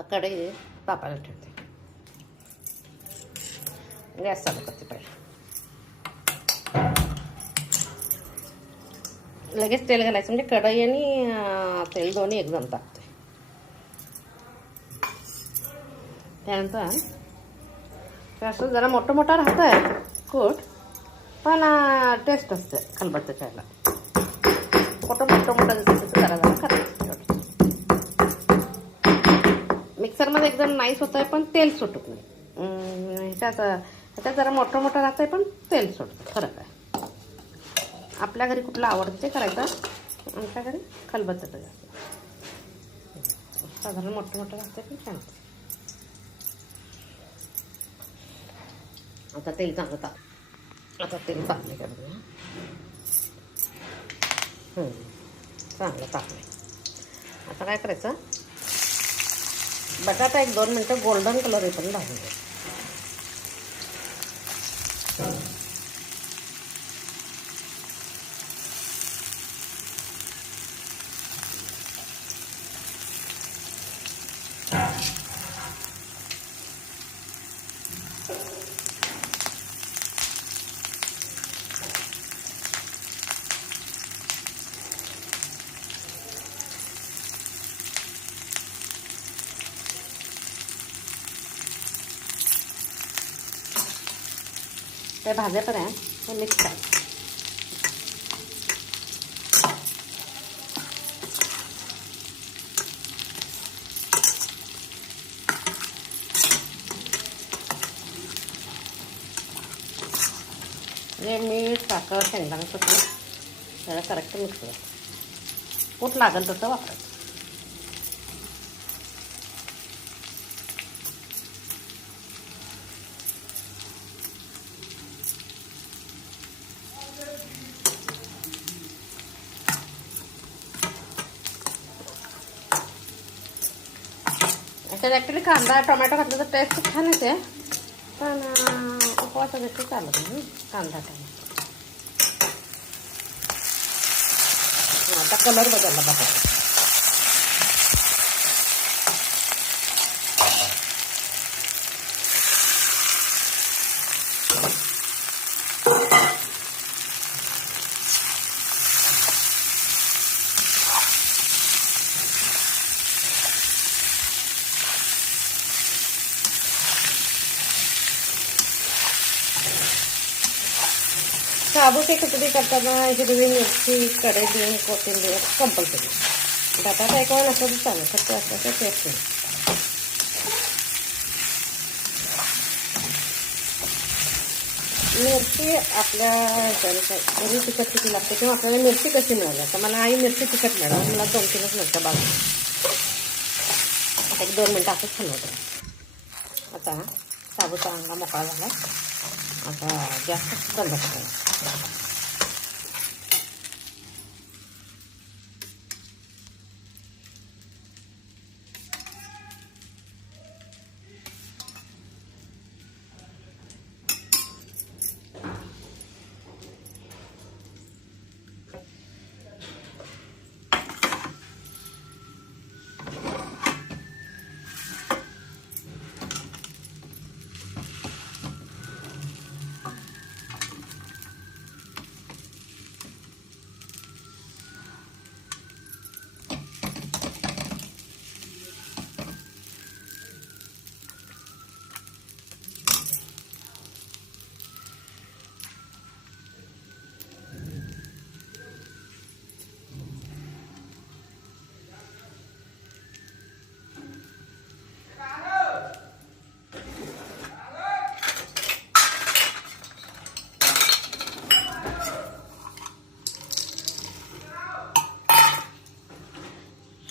आता कढई तापायला ठेवते. गॅस चालू करते पहिले. लगेच तेल घालायचं म्हणजे कढई आणि तेल दोन्ही एकदम टाकते. त्यानंतर असं जरा मोठं मोठं राहतं कूट, पण टेस्ट असते खलबत्त्याच्या ह्याला. मोठं जसं जरा करायचं. मिक्सरमध्ये एकदम नाईस होत आहे, पण तेल सुटत नाही. ह्याच्यात जरा मोठं राहतंय, पण तेल सुटतं. फरक आहे. आपल्या घरी कुठलं आवडतं ते करायचं. आमच्या घरी खलबत्त्याचं जास्त. साधारण मोठं राहतंय, पण छान होतं. आता तेल चांगलं आता तेल तापले करूया. चांगलं तापले. आता काय करायचं, बटाटा 1-2 मिनटं गोल्डन कलर येईपर्यंत भाजून घ्यायचं. ते भाजेपर्यंत हे मिक्स करायचं. म्हणजे मीठ, साखर, शेंगदाण्याचं कूट त्याला करेक्ट मिक्स करायचं. कूट लागेल तसं वापरायचं. त्याच्यात ॲक्च्युली कांदा टोमॅटो घातलं तर टेस्ट छान येते, पण उपवासा देखील चालत नाही कांदा टोमॅटो. आता कलर बदलला बघा. साबूची खिचडी करताना हिरवी मिरची, कढई, कोथिंबीर कंपल्सरी. बटाटा एक वेळ नसलं तर चालेल, फक्त असल्याचं टेस्ट नाही. मिरची आपल्या घरी तिखट किती लागते किंवा आपल्याला मिरची कशी मिळाली. आता मला आई मिरची तिखट मिळाली, मला 2-3च मिरच्या बाजू. आता 1-2 मिनटं असंच हलवतं. आता साबू चांगला मोकळा झाला. आता गॅस बंद करायचा.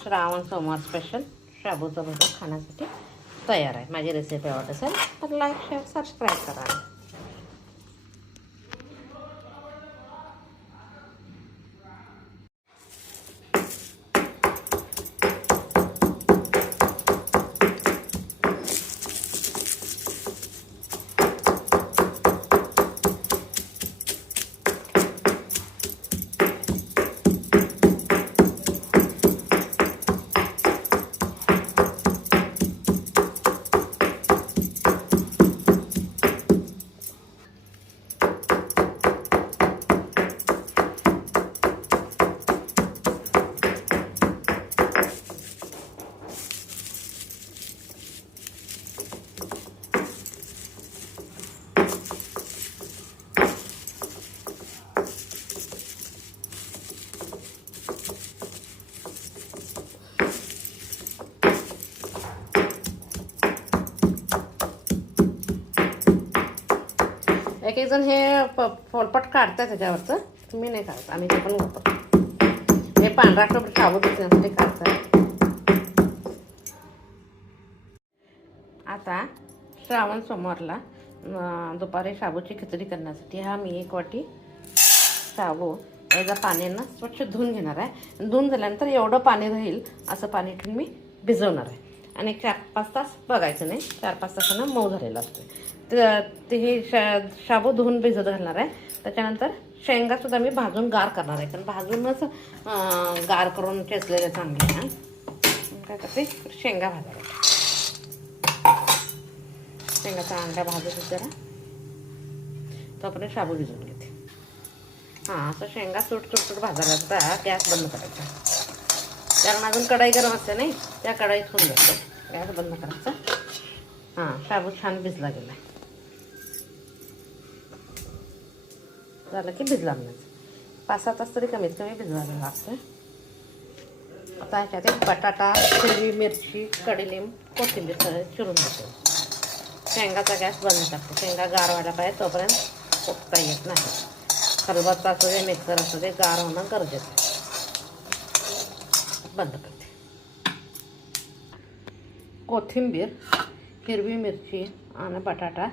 श्रावण सोमवार स्पेशल शाबूचं भजे खाण्यासाठी तयार आहे. माझी रेसिपी आवडत असेल तर लाईक, शेअर, सबस्क्राईब करा. एक एक जण हे फोलपट काढतात त्याच्यावरचं, मी नाही काढत. आम्ही ते पण वापरतो. हे पांढरा शाबू दिसण्यासाठी काढतात. आता श्रावण सोमवारला दुपारी शाबूची खिचडी करण्यासाठी हा मी 1 वाटी शाबू एकदा पाण्यानं स्वच्छ धुवून घेणार आहे. धुवून झाल्यानंतर एवढं पाणी राहील असं पाणी ठेवून मी भिजवणार आहे. आणि 4-5 तास बघायचं नाही, 4-5 तासानं मऊ झालेलं असतं. ते हे शाबू धुवून भिजत घालणार आहे. त्याच्यानंतर शेंगासुद्धा मी भाजून गार करणार आहे, कारण भाजूनच गार करून चेचलेले चांगले ना. काय करते, शेंगा भाजायला. शेंगा चांगल्या भाजत जरा तोपर्यंत शाबू भिजवून घेते. हां, असं शेंगा चुट भाजायला गॅस बंद करायचा, कारण अजून कढाई गरम असते नाही, त्या कढाईत होऊन जाते. गॅस बंद करायचा. हां, शाबू छान भिजला गेला झालं की भिजला म्हणायचं. 5-6 तास तरी कमीत कमी भिजवायला लागतं. आता ह्याच्यात एक बटाटा, हिरवी मिरची, कडीलिंब, कोथिंबीर सगळं चिरून देतो. शेंगाचा गॅस बंद टाकतो. शेंगा गार व्हायला पाहिजे, तोपर्यंत फुटता येत नाही. खलबत्ता असू दे, मिक्सर असू दे, गार होणं गरजेचं आहे. बंद करते. कोथिंबीर, हिरवी मिरची आणि बटाटा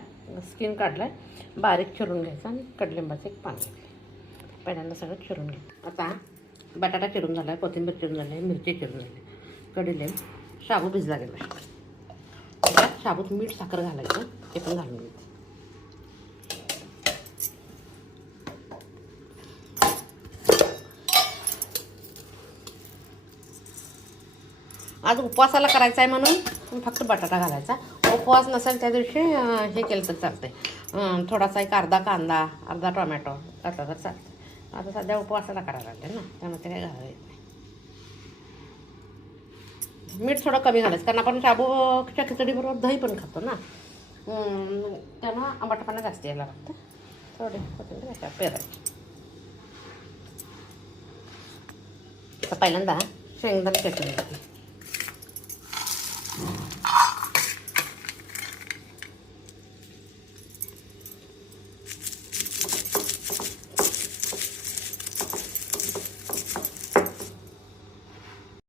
स्किन काढलाय, बारीक चिरून घ्यायचा आणि कडलिंबाचं एक पान घ्यायचं. पहिल्यांदा सगळं चिरून घ्यायचं. आता बटाटा चिरून झाला आहे, कोथिंबीर चिरून झाली आहे, मिरची चिरून झाली, कडीलिंब, शाबू भिजला गेला आहे. त्याच्यात शाबूत मीठ साखर घालायचं, ते पण घालून घ्यायचं. आज उपवासाला करायचा आहे म्हणून फक्त बटाटा घालायचा. उपवास नसेल त्या दिवशी हे केलं तर चालतंय. थोडासा एक अर्धा कांदा, अर्धा टोमॅटो घातला तर चालतं. आता सध्या उपवासाला करायला लागले ना, त्यामुळे ते काही घालायला येत नाही. मीठ थोडं कमी घालायचं, कारण आपण शाबूच्या खिचडीबरोबर दही पण खातो ना, त्यामुळं आंबटपणा जास्त यायला लागतं. थोडे कोथिंबीर त्याच्यात पेरायची. तर पहिल्यांदा शेंगदाणे चटणी